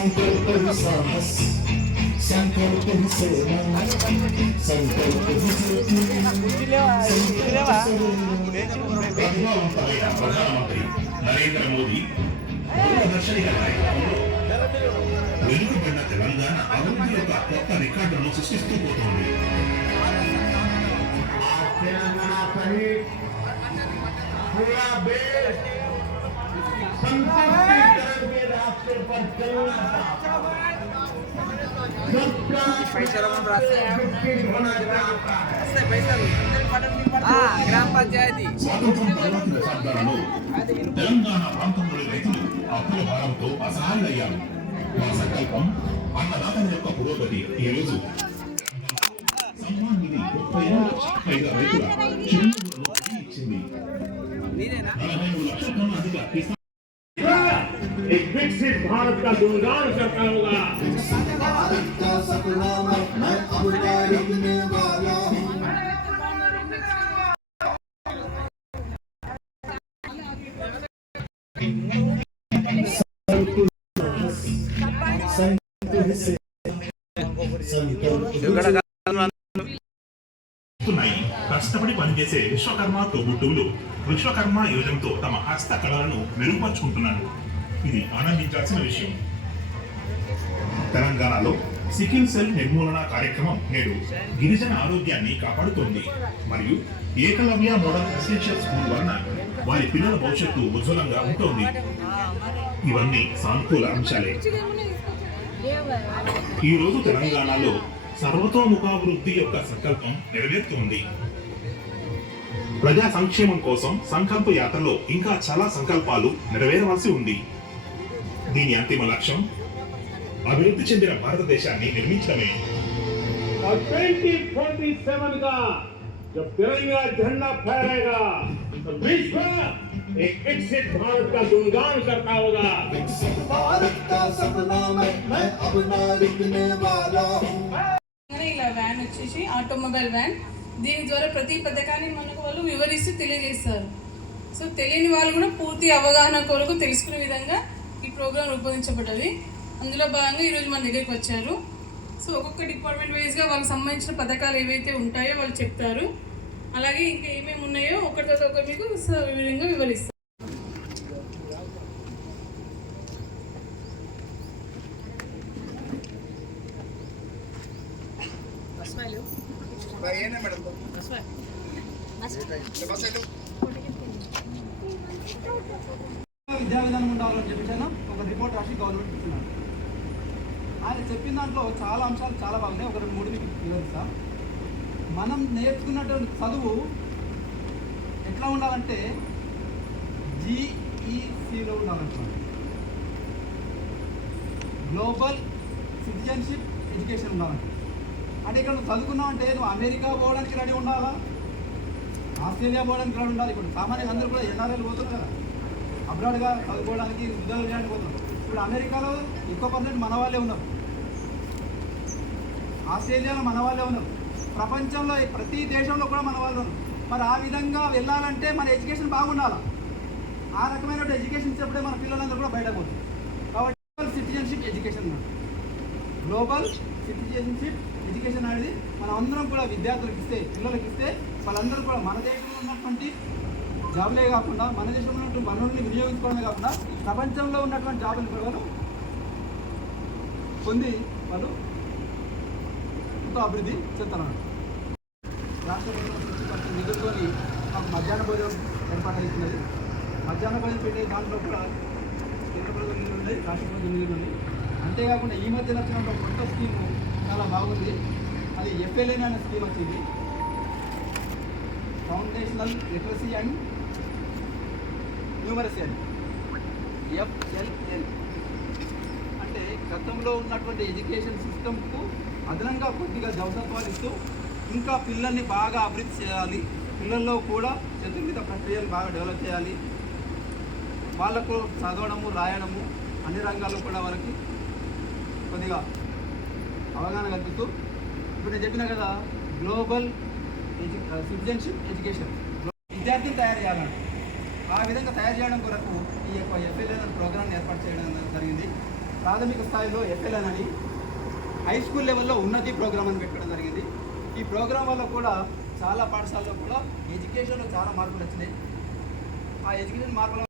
संकल्प ही साहस, संकल्प ही सेना, संकल्प ही ప్రధానమంత్రి నరేంద్ర మోదీ దూరదర్శనిక నాయకత్వంలో వెలుగుబడిన తెలంగాణ అభివృద్ధి యొక్క కొత్త రికార్డులను సృష్టిస్తూ పోతోంది. पूरा देश संपत्तिकरण के रास्ते पर चलना గ్రామ పంచాయతీ స్వాతంత్రం తర్వాతి దశాబ్దాలలో తెలంగాణ ప్రాంతంలోని రైతులు అప్పుల భారంతో అసహాయులయ్యారు. వారి సంకల్పం అన్నదాతల యొక్క పురోగతి ఈ రోజు సమ్మాన్ నిధి 37 లక్షలకు పైగా రైతుల చిరునవ్వులను ఇచ్చింది. 45 లక్షల టన్నుల అధిక కిసాన్ एक विकसित भारत का गुणगान करता होगा। भारत का सपना मैं अब लिखने वाला हूँ। కష్టపడి పనిచేసే విశ్వకర్మ తోబుట్టువులు విశ్వకర్మ యోజనతో తమ హస్త కళలను మెరుగుపరుచుకుంటున్నారు. ఇది ఆనందించాల్సిన విషయం. తెలంగాణలో సికిల్ సెల్ నిర్మూలన కార్యక్రమం నేడు గిరిజన ఆరోగ్యాన్ని కాపాడుతోంది మరియు ఏకలవ్య మోడల్ రెసిడెన్షియల్ స్కూల్ వలన వారి పిల్లల భవిష్యత్తు ఉజ్వలంగా ఉంటుంది. ఇవన్నీ సానుకూల అంశాలే. ఈ రోజు తెలంగాణలో సర్వతోముఖాభివృద్ధి యొక్క సంకల్పం నెరవేరుతుంది. ప్రజా సంక్షేమం కోసం సంకల్ప యాత్రలో ఇంకా చాలా సంకల్పాలు నెరవేరవలసి ఉంది. దీని అంతిమ లక్ష్యం అభివృద్ధి చెందిన భారతదేశాన్ని నిర్మించడమే. और 2047 का जब तिरंगा झंडा फहरेगा तो विश्व एक विकसित भारत का गुणगान करता होगा। विकसित भारत का सपना मैं अब लिखने वाला हूँ। ఇలా వ్యాన్ వచ్చేసి ఆటోమొబైల్ వ్యాన్, దీని ద్వారా ప్రతి పథకాన్ని మనకు వాళ్ళు వివరిస్తూ తెలియజేస్తారు. సో తెలియని వాళ్ళు కూడా పూర్తి అవగాహన కొరకు తెలుసుకునే విధంగా ఈ ప్రోగ్రాం రూపొందించబడ్డది. అందులో భాగంగా ఈరోజు మన దగ్గరికి వచ్చారు. సో ఒక్కొక్క డిపార్ట్మెంట్ వైజ్గా వాళ్ళకి సంబంధించిన పథకాలు ఏవైతే ఉంటాయో వాళ్ళు చెప్తారు. అలాగే ఇంకా ఏమేమి ఉన్నాయో ఒకటితో ఒకటి మీకు వివరంగా వివరిస్తారు. విద్యా విధానం ఉండాలని చెప్పేసి ఒక రిపోర్ట్ రాసి గవర్నమెంట్ ఇస్తున్నారు. ఆయన చెప్పిన దాంట్లో చాలా అంశాలు చాలా బాగున్నాయి. ఒక 2-3 మీకు వివరిస్తా. మనం నేర్చుకున్నటువంటి చదువు ఎట్లా ఉండాలంటే GECలో ఉండాలనుకోండి. గ్లోబల్ సిటిజన్షిప్ ఎడ్యుకేషన్ ఉండాలంటే. అంటే ఇక్కడ నువ్వు చదువుకున్నావు అంటే నువ్వు అమెరికా పోవడానికి రెడీ ఉండాలా, ఆస్ట్రేలియా పోవడానికి రెడీ ఉండాలి. ఇప్పుడు సామాన్యంగా అందరూ కూడా NRL పోతున్నారు కదా, అబ్రాడ్గా చదువుకోవడానికి ఉద్యోగాలు చేయడానికి పోతున్నారు. ఇప్పుడు అమెరికాలో ఎక్కువ పర్సెంట్ మన వాళ్ళే ఉన్నారు, ఆస్ట్రేలియాలో మన వాళ్ళే ఉన్నారు, ప్రపంచంలో ప్రతి దేశంలో కూడా మన వాళ్ళు ఉన్నారు. మరి ఆ విధంగా వెళ్ళాలంటే మన ఎడ్యుకేషన్ బాగుండాలి. ఆ రకమైన ఎడ్యుకేషన్ ఇచ్చినప్పుడే మన పిల్లలందరూ కూడా బయటకు పోతుంది. కాబట్టి గ్లోబల్ సిటిజన్షిప్ ఎడ్యుకేషన్ అన్నాడు. గ్లోబల్ సిటిజన్షిప్ ఎడ్యుకేషన్ అనేది మనం అందరం కూడా విద్యార్థులకు ఇస్తే, పిల్లలకి ఇస్తే వాళ్ళందరూ కూడా మన దేశంలో ఉన్నటువంటి జాబులే కాకుండా, మన దేశంలో ఉన్నటువంటి వనరుల్ని వినియోగించుకోవడమే కాకుండా ప్రపంచంలో ఉన్నటువంటి జాబులు కూడా పొంది వాళ్ళు ఎంతో అభివృద్ధి చెందుతున్నారు. రాష్ట్ర ప్రభుత్వం నిధులతో మాకు మధ్యాహ్న భోజనం ఏర్పాటు అవుతున్నది. మధ్యాహ్న భోజనం పెట్టే దాంట్లో కూడా కేంద్ర ప్రభుత్వం నిధులు ఉన్నాయి, రాష్ట్ర ప్రభుత్వం నిధులు ఉన్నాయి. అంతేకాకుండా ఈ మధ్య వచ్చిన ఒక కొత్త స్కీము చాలా బాగుంది. అది FLN అనే స్కీమ్ వచ్చింది, ఫౌండేషనల్ లిటరసీ అండ్ న్యూమరసీ అని, FLN. అంటే గతంలో ఉన్నటువంటి ఎడ్యుకేషన్ సిస్టమ్కు అదనంగా కొద్దిగా జవసత్వాలు ఇస్తూ ఇంకా పిల్లల్ని బాగా అభివృద్ధి చేయాలి, పిల్లల్లో కూడా చతుర్విధ ప్రక్రియలు బాగా డెవలప్ చేయాలి, వాళ్ళకు చదవడము రాయడము అన్ని రంగాల్లో కూడా వాళ్ళకి కొద్దిగా అవగాహన కల్పిస్తూ, ఇప్పుడు నేను చెప్పిన కదా గ్లోబల్ సిటిజన్షిప్ ఎడ్యుకేషన్ విద్యార్థిని తయారు చేయాలని, ఆ విధంగా తయారు చేయడం కొరకు ఈ యొక్క FLN ప్రోగ్రామ్ని ఏర్పాటు చేయడం జరిగింది. ప్రాథమిక స్థాయిలో ఎఫ్ఎల్ఎన్ అని, హై స్కూల్ లెవెల్లో ఉన్నతి ప్రోగ్రామ్ అని పెట్టడం జరిగింది. ఈ ప్రోగ్రాం వల్ల కూడా చాలా పాఠశాలలో కూడా ఎడ్యుకేషన్లో చాలా మార్పులు వచ్చినాయి. ఆ ఎడ్యుకేషన్ మార్పుల